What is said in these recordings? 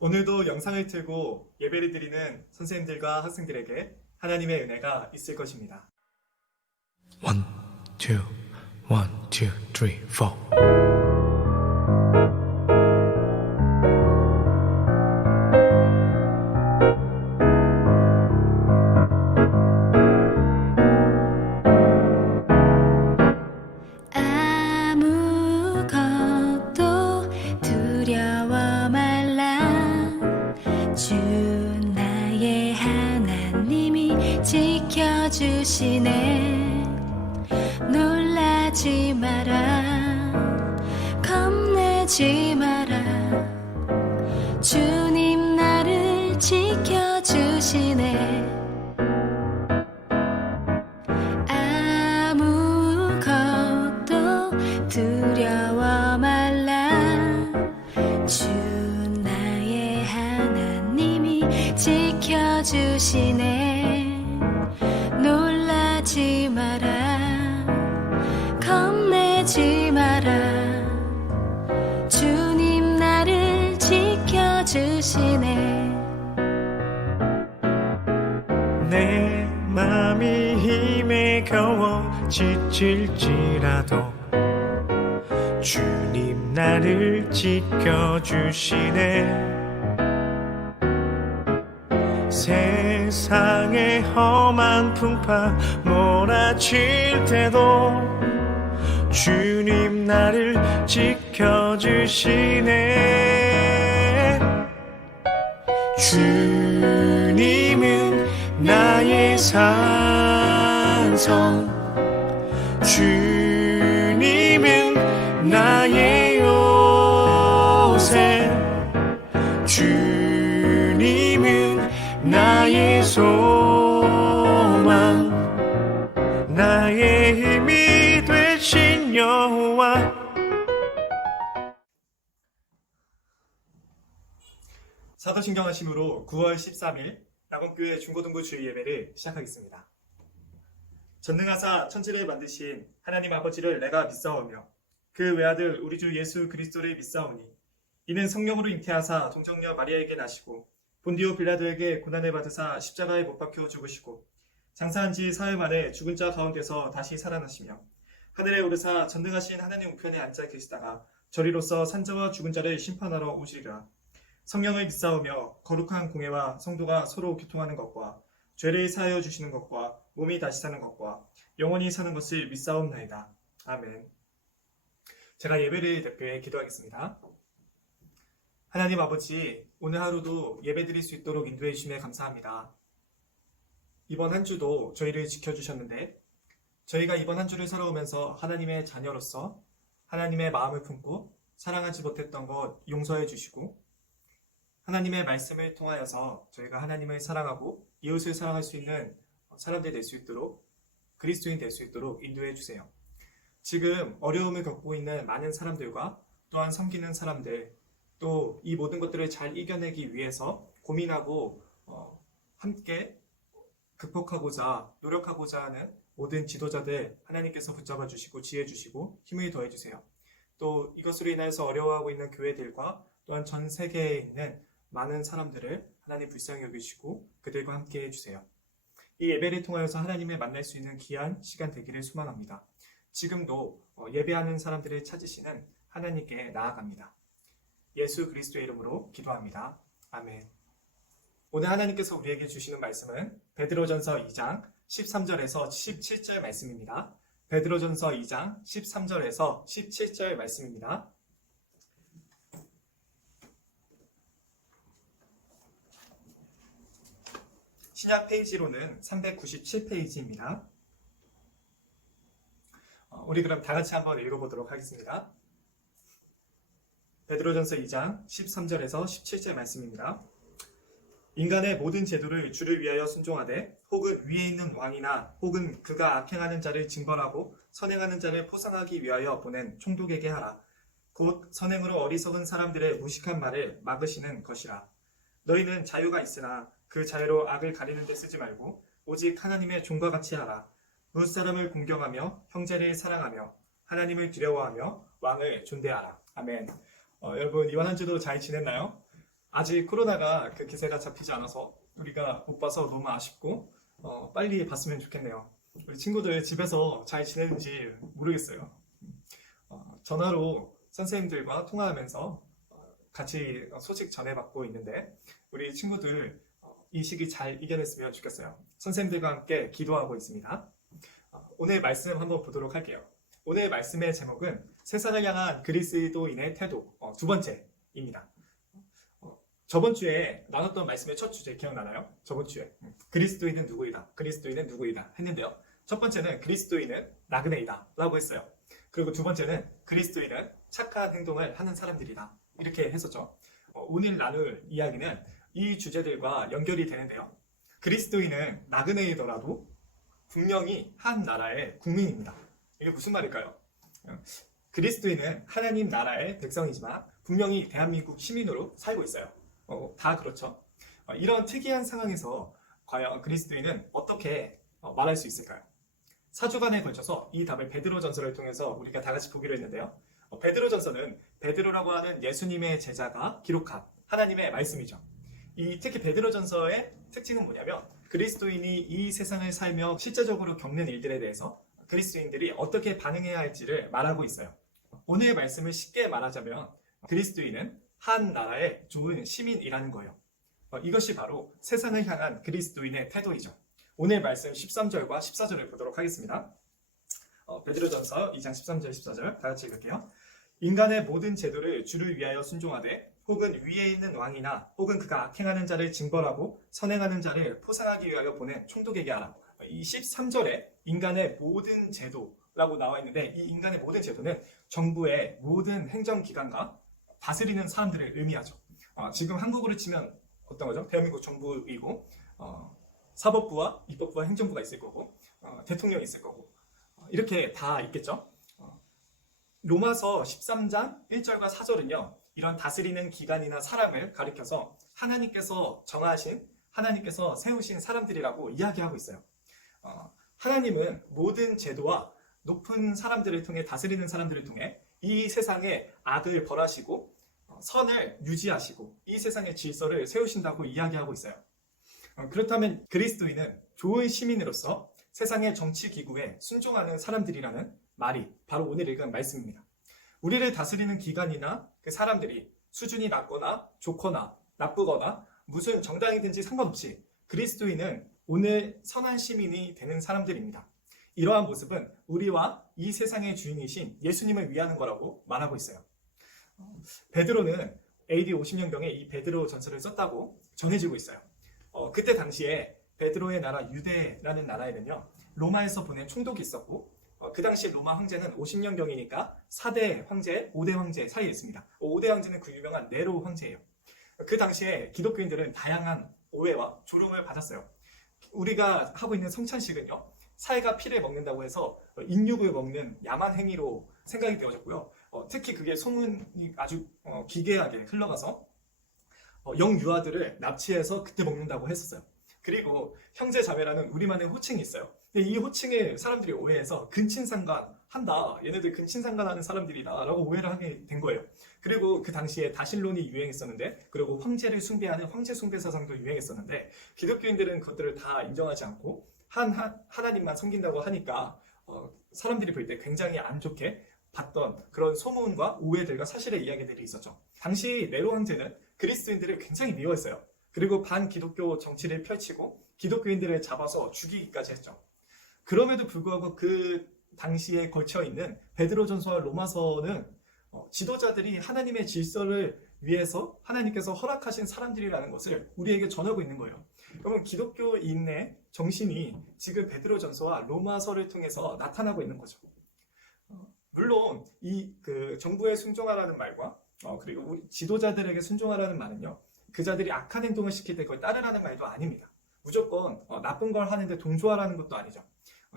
오늘도 영상을 틀고 예배를 드리는 선생님들과 학생들에게 하나님의 은혜가 있을 것입니다. One, two, one, two, three, four. 아무것도 두려워 말라. 주 나의 하나님이 지켜주시네. 놀라지 마라, 겁내지 마라. 주님 나를 지켜주시네. 아무것도 두려워 말라. 주 나의 하나님이 지켜주시네. 놀라지 마라, 겁내지 마라. 주님 나를 지켜주시네. 내 맘이 힘에 겨워 지칠지라도 주님 나를 지켜주시네. 세상의 험한 풍파 몰아칠 때도 주님 나를 지켜주시네. 주님은 나의 산성, 주님은 나의 요새, 주님은 나의 소망, 나의 힘이 되신 여호와. 사도신경하심으로 9월 13일 낙원교회 중고등부 주일 예배를 시작하겠습니다. 전능하사 천지를 만드신 하나님 아버지를 내가 믿사오며 그 외아들 우리 주 예수 그리스도를 믿사오니 이는 성령으로 잉태하사 동정녀 마리아에게 나시고 본디오 빌라도에게 고난을 받으사 십자가에 못 박혀 죽으시고 장사한 지 사흘 만에 죽은 자 가운데서 다시 살아나시며 하늘에 오르사 전능하신 하나님 우편에 앉아 계시다가 저리로서 산자와 죽은 자를 심판하러 오시리라. 성령을 믿사오며 거룩한 공회와 성도가 서로 교통하는 것과 죄를 사하여 주시는 것과 몸이 다시 사는 것과 영원히 사는 것을 믿사옵나이다. 아멘. 제가 예배를 드리게 기도하겠습니다. 하나님 아버지, 오늘 하루도 예배드릴 수 있도록 인도해 주심에 감사합니다. 이번 한 주도 저희를 지켜주셨는데 저희가 이번 한 주를 살아오면서 하나님의 자녀로서 하나님의 마음을 품고 사랑하지 못했던 것 용서해 주시고 하나님의 말씀을 통하여서 저희가 하나님을 사랑하고 이웃을 사랑할 수 있는 사람들이 될 수 있도록, 그리스도인 될 수 있도록 인도해 주세요. 지금 어려움을 겪고 있는 많은 사람들과 또한 섬기는 사람들, 또 이 모든 것들을 잘 이겨내기 위해서 고민하고 함께 극복하고자 노력하고자 하는 모든 지도자들 하나님께서 붙잡아 주시고 지혜 주시고 힘을 더해 주세요. 또 이것으로 인해서 어려워하고 있는 교회들과 또한 전 세계에 있는 많은 사람들을 하나님 불쌍히 여기시고 그들과 함께 해주세요. 이 예배를 통하여서 하나님을 만날 수 있는 귀한 시간 되기를 소망합니다. 지금도 예배하는 사람들을 찾으시는 하나님께 나아갑니다. 예수 그리스도의 이름으로 기도합니다. 아멘. 오늘 하나님께서 우리에게 주시는 말씀은 베드로전서 2장 13절에서 17절 말씀입니다. 베드로전서 2장 13절에서 17절 말씀입니다. 신약 페이지로는 397페이지입니다. 우리 그럼 다 같이 한번 읽어보도록 하겠습니다. 베드로전서 2장 13절에서 17절 말씀입니다. 인간의 모든 제도를 주를 위하여 순종하되 혹은 위에 있는 왕이나 혹은 그가 악행하는 자를 징벌하고 선행하는 자를 포상하기 위하여 보낸 총독에게 하라. 곧 선행으로 어리석은 사람들의 무식한 말을 막으시는 것이라. 너희는 자유가 있으나 그 자유로 악을 가리는 데 쓰지 말고 오직 하나님의 종과 같이 하라. 무릇사람을 공경하며 형제를 사랑하며 하나님을 두려워하며 왕을 존대하라. 아멘. 여러분 이번 한 주도 잘 지냈나요? 아직 코로나가 그 기세가 잡히지 않아서 우리가 못 봐서 너무 아쉽고 빨리 봤으면 좋겠네요. 우리 친구들 집에서 잘 지내는지 모르겠어요. 전화로 선생님들과 통화하면서 같이 소식 전해받고 있는데 우리 친구들 이 시기 잘 이겨냈으면 좋겠어요. 선생님들과 함께 기도하고 있습니다. 오늘 말씀 한번 보도록 할게요. 오늘 말씀의 제목은 세상을 향한 그리스도인의 태도 두 번째입니다. 저번 주에 나눴던 말씀의 첫 주제 기억나나요? 저번 주에 그리스도인은 누구이다, 그리스도인은 누구이다 했는데요. 첫 번째는 그리스도인은 나그네이다 라고 했어요. 그리고 두 번째는 그리스도인은 착한 행동을 하는 사람들이다 이렇게 했었죠. 오늘 나눌 이야기는 이 주제들과 연결이 되는데요. 그리스도인은 나그네이더라도 분명히 한 나라의 국민입니다. 이게 무슨 말일까요? 그리스도인은 하나님 나라의 백성이지만 분명히 대한민국 시민으로 살고 있어요. 다 그렇죠. 이런 특이한 상황에서 과연 그리스도인은 어떻게 말할 수 있을까요? 4주간에 걸쳐서 이 답을 베드로전서를 통해서 우리가 다 같이 보기로 했는데요. 베드로전서는 베드로라고 하는 예수님의 제자가 기록한 하나님의 말씀이죠. 특히 베드로전서의 특징은 뭐냐면 그리스도인이 이 세상을 살며 실제적으로 겪는 일들에 대해서 그리스도인들이 어떻게 반응해야 할지를 말하고 있어요. 오늘 말씀을 쉽게 말하자면 그리스도인은 한 나라의 좋은 시민이라는 거예요. 이것이 바로 세상을 향한 그리스도인의 태도이죠. 오늘 말씀 13절과 14절을 보도록 하겠습니다. 베드로전서 2장 13절 14절 다 같이 읽을게요. 인간의 모든 제도를 주를 위하여 순종하되 혹은 위에 있는 왕이나 혹은 그가 악행하는 자를 징벌하고 선행하는 자를 포상하기 위하여 보낸 총독에게 하라. 이 13절에 인간의 모든 제도라고 나와 있는데 이 인간의 모든 제도는 정부의 모든 행정기관과 다스리는 사람들을 의미하죠. 지금 한국으로 치면 어떤 거죠? 대한민국 정부이고 사법부와 입법부와 행정부가 있을 거고 대통령이 있을 거고 이렇게 다 있겠죠. 로마서 13장 1절과 4절은요. 이런 다스리는 기관이나 사람을 가리켜서 하나님께서 정하신, 하나님께서 세우신 사람들이라고 이야기하고 있어요. 하나님은 모든 제도와 높은 사람들을 통해 다스리는 사람들을 통해 이 세상의 악을 벌하시고 선을 유지하시고 이 세상의 질서를 세우신다고 이야기하고 있어요. 그렇다면 그리스도인은 좋은 시민으로서 세상의 정치 기구에 순종하는 사람들이라는 말이 바로 오늘 읽은 말씀입니다. 우리를 다스리는 기관이나 그 사람들이 수준이 낮거나 좋거나 나쁘거나 무슨 정당이든지 상관없이 그리스도인은 오늘 선한 시민이 되는 사람들입니다. 이러한 모습은 우리와 이 세상의 주인이신 예수님을 위하는 거라고 말하고 있어요. 베드로는 AD 50년경에 이 베드로 전서를 썼다고 전해지고 있어요. 그때 당시에 베드로의 나라 유대라는 나라에는요 로마에서 보낸 총독이 있었고 그 당시 로마 황제는 50년경이니까 4대 황제, 5대 황제 사이에 있습니다. 5대 황제는 그 유명한 네로 황제예요. 그 당시에 기독교인들은 다양한 오해와 조롱을 받았어요. 우리가 하고 있는 성찬식은요 사회가 피를 먹는다고 해서 인육을 먹는 야만 행위로 생각이 되어졌고요. 특히 그게 소문이 아주 기괴하게 흘러가서 영유아들을 납치해서 그때 먹는다고 했었어요. 그리고 형제자매라는 우리만의 호칭이 있어요. 근데 이 호칭을 사람들이 오해해서 근친상간 한다. 얘네들 근친상간하는 사람들이다 라고 오해를 하게 된 거예요. 그리고 그 당시에 다신론이 유행했었는데 그리고 황제를 숭배하는 황제 숭배 사상도 유행했었는데 기독교인들은 그것들을 다 인정하지 않고 하나님만 섬긴다고 하니까 사람들이 볼 때 굉장히 안 좋게 봤던 그런 소문과 오해들과 사실의 이야기들이 있었죠. 당시 네로 황제는 그리스도인들을 굉장히 미워했어요. 그리고 반기독교 정치를 펼치고 기독교인들을 잡아서 죽이기까지 했죠. 그럼에도 불구하고 그 당시에 걸쳐 있는 베드로전서와 로마서는 지도자들이 하나님의 질서를 위해서 하나님께서 허락하신 사람들이라는 것을 우리에게 전하고 있는 거예요. 여러분 기독교인의 정신이 지금 베드로전서와 로마서를 통해서 나타나고 있는 거죠. 물론 정부에 순종하라는 말과 그리고 우리 지도자들에게 순종하라는 말은요. 그 자들이 악한 행동을 시킬 때 그걸 따르라는 말도 아닙니다. 무조건 나쁜 걸 하는데 동조하라는 것도 아니죠.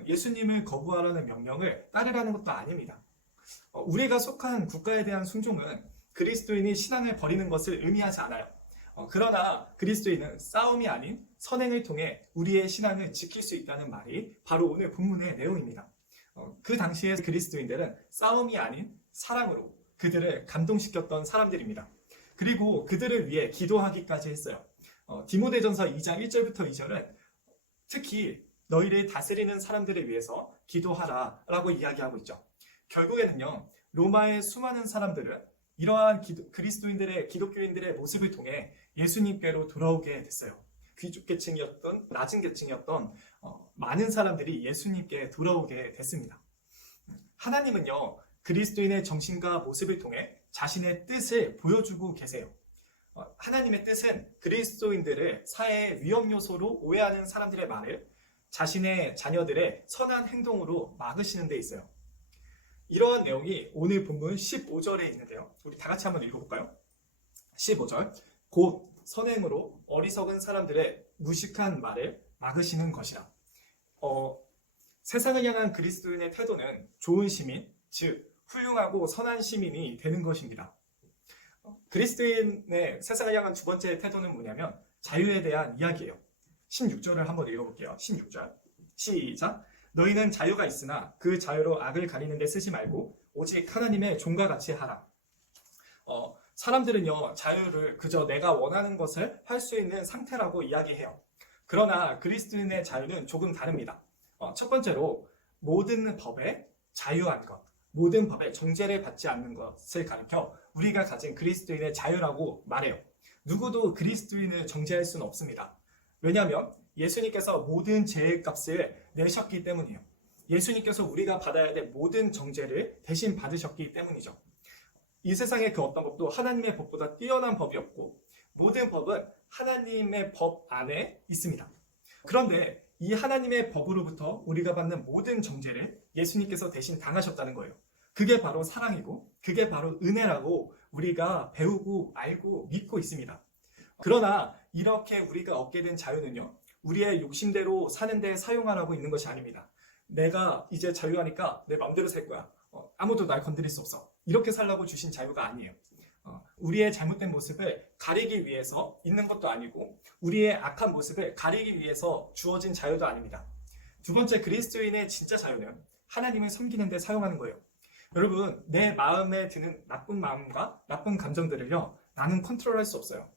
예수님을 거부하라는 명령을 따르라는 것도 아닙니다. 우리가 속한 국가에 대한 순종은 그리스도인이 신앙을 버리는 것을 의미하지 않아요. 그러나 그리스도인은 싸움이 아닌 선행을 통해 우리의 신앙을 지킬 수 있다는 말이 바로 오늘 본문의 내용입니다. 그 당시에 그리스도인들은 싸움이 아닌 사랑으로 그들을 감동시켰던 사람들입니다. 그리고 그들을 위해 기도하기까지 했어요. 디모데전서 2장 1절부터 2절은 특히 너희를 다스리는 사람들을 위해서 기도하라 라고 이야기하고 있죠. 결국에는요, 로마의 수많은 사람들은 이러한 그리스도인들의 기독교인들의 모습을 통해 예수님께로 돌아오게 됐어요. 귀족 계층이었던 낮은 계층이었던 많은 사람들이 예수님께 돌아오게 됐습니다. 하나님은요, 그리스도인의 정신과 모습을 통해 자신의 뜻을 보여주고 계세요. 하나님의 뜻은 그리스도인들을 사회의 위험 요소로 오해하는 사람들의 말을 자신의 자녀들의 선한 행동으로 막으시는 데 있어요. 이러한 내용이 오늘 본문 15절에 있는데요. 우리 다 같이 한번 읽어볼까요? 15절. 곧 선행으로 어리석은 사람들의 무식한 말을 막으시는 것이라. 세상을 향한 그리스도인의 태도는 좋은 시민, 즉 훌륭하고 선한 시민이 되는 것입니다. 그리스도인의 세상을 향한 두 번째 태도는 뭐냐면 자유에 대한 이야기예요. 16절을 한번 읽어볼게요. 16절 시작. 너희는 자유가 있으나 그 자유로 악을 가리는 데 쓰지 말고 오직 하나님의 종과 같이 하라. 사람들은요, 자유를 그저 내가 원하는 것을 할 수 있는 상태라고 이야기해요. 그러나 그리스도인의 자유는 조금 다릅니다. 첫 번째로 모든 법에 자유한 것, 모든 법에 정죄를 받지 않는 것을 가리켜 우리가 가진 그리스도인의 자유라고 말해요. 누구도 그리스도인을 정죄할 수는 없습니다. 왜냐하면 예수님께서 모든 죄의 값을 내셨기 때문이에요. 예수님께서 우리가 받아야 될 모든 정죄를 대신 받으셨기 때문이죠. 이 세상의 그 어떤 법도 하나님의 법보다 뛰어난 법이 없고 모든 법은 하나님의 법 안에 있습니다. 그런데 이 하나님의 법으로부터 우리가 받는 모든 정죄를 예수님께서 대신 당하셨다는 거예요. 그게 바로 사랑이고 그게 바로 은혜라고 우리가 배우고 알고 믿고 있습니다. 그러나 이렇게 우리가 얻게 된 자유는요, 우리의 욕심대로 사는 데 사용하라고 있는 것이 아닙니다. 내가 이제 자유하니까 내 마음대로 살 거야. 아무도 날 건드릴 수 없어. 이렇게 살라고 주신 자유가 아니에요. 우리의 잘못된 모습을 가리기 위해서 있는 것도 아니고 우리의 악한 모습을 가리기 위해서 주어진 자유도 아닙니다. 두 번째, 그리스도인의 진짜 자유는 하나님을 섬기는 데 사용하는 거예요. 여러분, 내 마음에 드는 나쁜 마음과 나쁜 감정들을요, 나는 컨트롤할 수 없어요.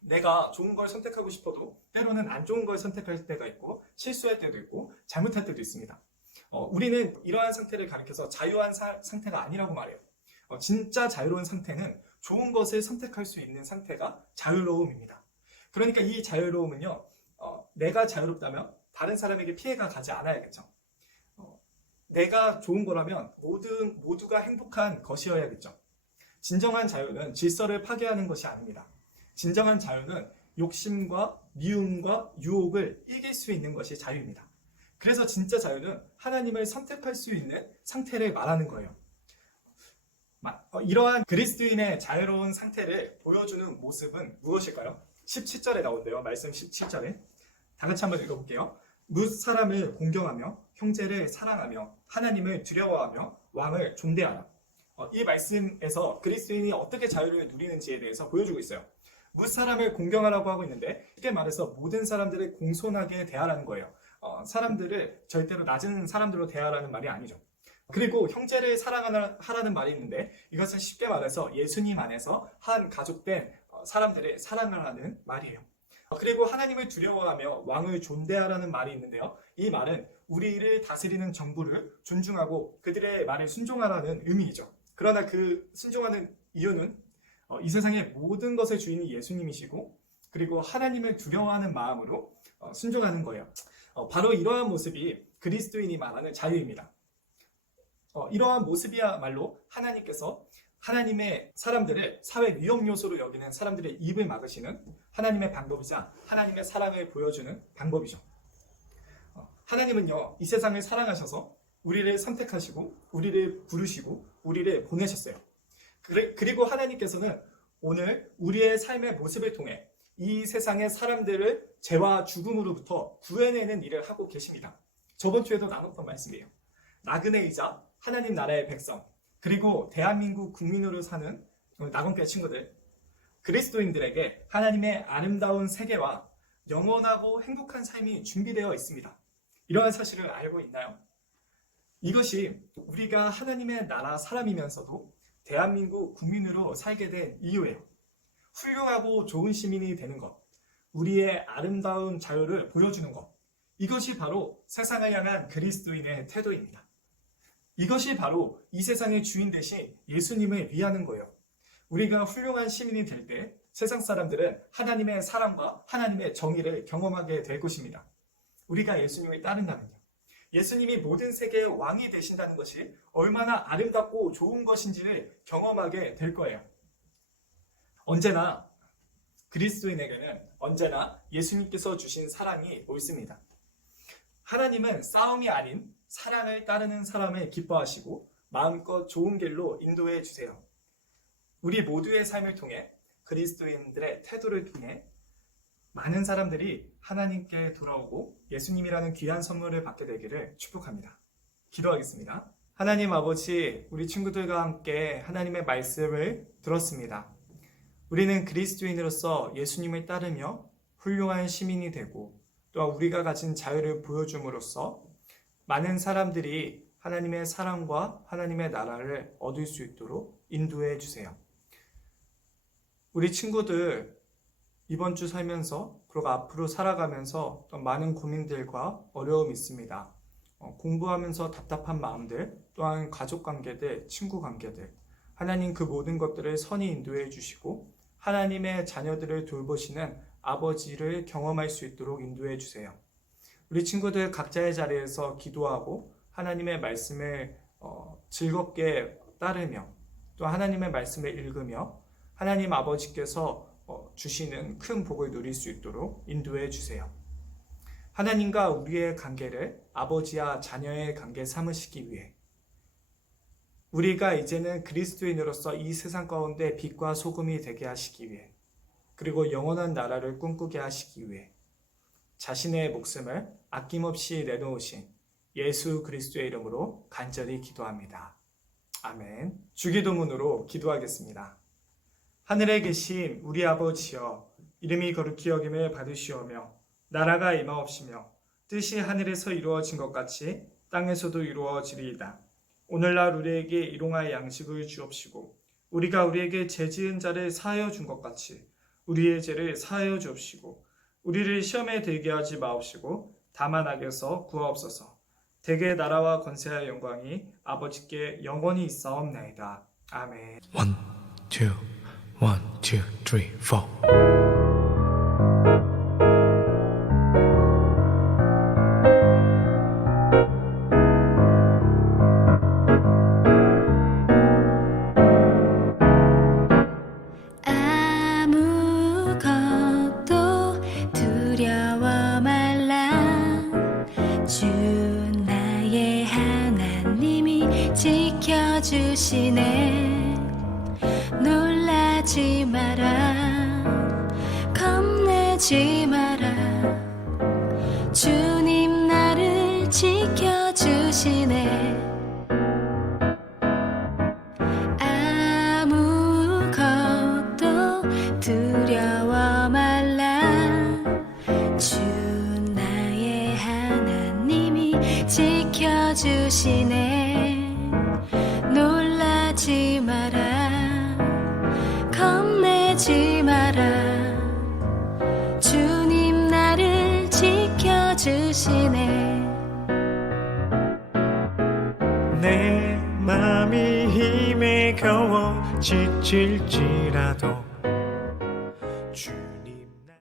내가 좋은 걸 선택하고 싶어도 때로는 안 좋은 걸 선택할 때가 있고 실수할 때도 있고 잘못할 때도 있습니다. 우리는 이러한 상태를 가리켜서 자유한 상태가 아니라고 말해요. 진짜 자유로운 상태는 좋은 것을 선택할 수 있는 상태가 자유로움입니다. 그러니까 이 자유로움은요, 내가 자유롭다면 다른 사람에게 피해가 가지 않아야겠죠. 내가 좋은 거라면 모두가 행복한 것이어야겠죠. 진정한 자유는 질서를 파괴하는 것이 아닙니다. 진정한 자유는 욕심과 미움과 유혹을 이길 수 있는 것이 자유입니다. 그래서 진짜 자유는 하나님을 선택할 수 있는 상태를 말하는 거예요. 이러한 그리스도인의 자유로운 상태를 보여주는 모습은 무엇일까요? 17절에 나온대요. 말씀 17절에. 다 같이 한번 읽어볼게요. 뭇 사람을 공경하며 형제를 사랑하며 하나님을 두려워하며 왕을 존대하라. 이 말씀에서 그리스도인이 어떻게 자유를 누리는지에 대해서 보여주고 있어요. 뭇 사람을 공경하라고 하고 있는데 쉽게 말해서 모든 사람들을 공손하게 대하라는 거예요. 사람들을 절대로 낮은 사람들로 대하라는 말이 아니죠. 그리고 형제를 사랑하라는 말이 있는데 이것은 쉽게 말해서 예수님 안에서 한 가족된 사람들의 사랑을 하는 말이에요. 그리고 하나님을 두려워하며 왕을 존대하라는 말이 있는데요. 이 말은 우리를 다스리는 정부를 존중하고 그들의 말에 순종하라는 의미이죠. 그러나 그 순종하는 이유는 이 세상의 모든 것의 주인이 예수님이시고 그리고 하나님을 두려워하는 마음으로 순종하는 거예요. 바로 이러한 모습이 그리스도인이 말하는 자유입니다. 이러한 모습이야말로 하나님께서 하나님의 사람들을 사회 위험 요소로 여기는 사람들의 입을 막으시는 하나님의 방법이자 하나님의 사랑을 보여주는 방법이죠. 하나님은요, 이 세상을 사랑하셔서 우리를 선택하시고 우리를 부르시고 우리를 보내셨어요. 그리고 하나님께서는 오늘 우리의 삶의 모습을 통해 이 세상의 사람들을 죄와 죽음으로부터 구해내는 일을 하고 계십니다. 저번 주에도 나눴던 말씀이에요. 나그네이자 하나님 나라의 백성, 그리고 대한민국 국민으로 사는 나건교회 친구들, 그리스도인들에게 하나님의 아름다운 세계와 영원하고 행복한 삶이 준비되어 있습니다. 이러한 사실을 알고 있나요? 이것이 우리가 하나님의 나라 사람이면서도 대한민국 국민으로 살게 된 이유예요. 훌륭하고 좋은 시민이 되는 것, 우리의 아름다운 자유를 보여주는 것, 이것이 바로 세상을 향한 그리스도인의 태도입니다. 이것이 바로 이 세상의 주인 대신 예수님을 위하는 거예요. 우리가 훌륭한 시민이 될 때 세상 사람들은 하나님의 사랑과 하나님의 정의를 경험하게 될 것입니다. 우리가 예수님을 따른다면요. 예수님이 모든 세계의 왕이 되신다는 것이 얼마나 아름답고 좋은 것인지를 경험하게 될 거예요. 언제나 그리스도인에게는 언제나 예수님께서 주신 사랑이 옳습니다. 하나님은 싸움이 아닌 사랑을 따르는 사람을 기뻐하시고 마음껏 좋은 길로 인도해 주세요. 우리 모두의 삶을 통해 그리스도인들의 태도를 통해 많은 사람들이 하나님께 돌아오고 예수님이라는 귀한 선물을 받게 되기를 축복합니다. 기도하겠습니다. 하나님 아버지, 우리 친구들과 함께 하나님의 말씀을 들었습니다. 우리는 그리스도인으로서 예수님을 따르며 훌륭한 시민이 되고 또한 우리가 가진 자유를 보여줌으로써 많은 사람들이 하나님의 사랑과 하나님의 나라를 얻을 수 있도록 인도해 주세요. 우리 친구들 이번 주 살면서 그리고 앞으로 살아가면서 또 많은 고민들과 어려움이 있습니다. 공부하면서 답답한 마음들, 또한 가족 관계들, 친구 관계들, 하나님 그 모든 것들을 선히 인도해 주시고 하나님의 자녀들을 돌보시는 아버지를 경험할 수 있도록 인도해 주세요. 우리 친구들 각자의 자리에서 기도하고 하나님의 말씀을 즐겁게 따르며 또 하나님의 말씀을 읽으며 하나님 아버지께서 주시는 큰 복을 누릴 수 있도록 인도해 주세요. 하나님과 우리의 관계를 아버지와 자녀의 관계 삼으시기 위해 우리가 이제는 그리스도인으로서 이 세상 가운데 빛과 소금이 되게 하시기 위해 그리고 영원한 나라를 꿈꾸게 하시기 위해 자신의 목숨을 아낌없이 내놓으신 예수 그리스도의 이름으로 간절히 기도합니다. 아멘. 주기도문으로 기도하겠습니다. 하늘에 계신 우리 아버지여, 이름이 거룩히 여김을 받으시오며 나라가 임하옵시며 뜻이 하늘에서 이루어진 것 같이 땅에서도 이루어지리이다. 오늘날 우리에게 일용할 양식을 주옵시고 우리가 우리에게 죄 지은 자를 사하여 준 것 같이 우리의 죄를 사하여 주옵시고 우리를 시험에 들게 하지 마옵시고 다만 악에서 구하옵소서. 대개 나라와 권세와 영광이 아버지께 영원히 있사옵나이다. 아멘. 1, 2, 1, 2, 3, 4. 아무것도 두려워 말라. 주 나의 하나님이 지켜주시네. 놀라지 마라, 겁내지 마라. 주님 나를 지켜주시네. 아무것도 두려워 말라. 주 나의 하나님이 지켜주시네. 놀라지 마라, 겁내지 마라. 주님 나를 지켜주시네. 내 맘이 힘에 겨워 지칠지라도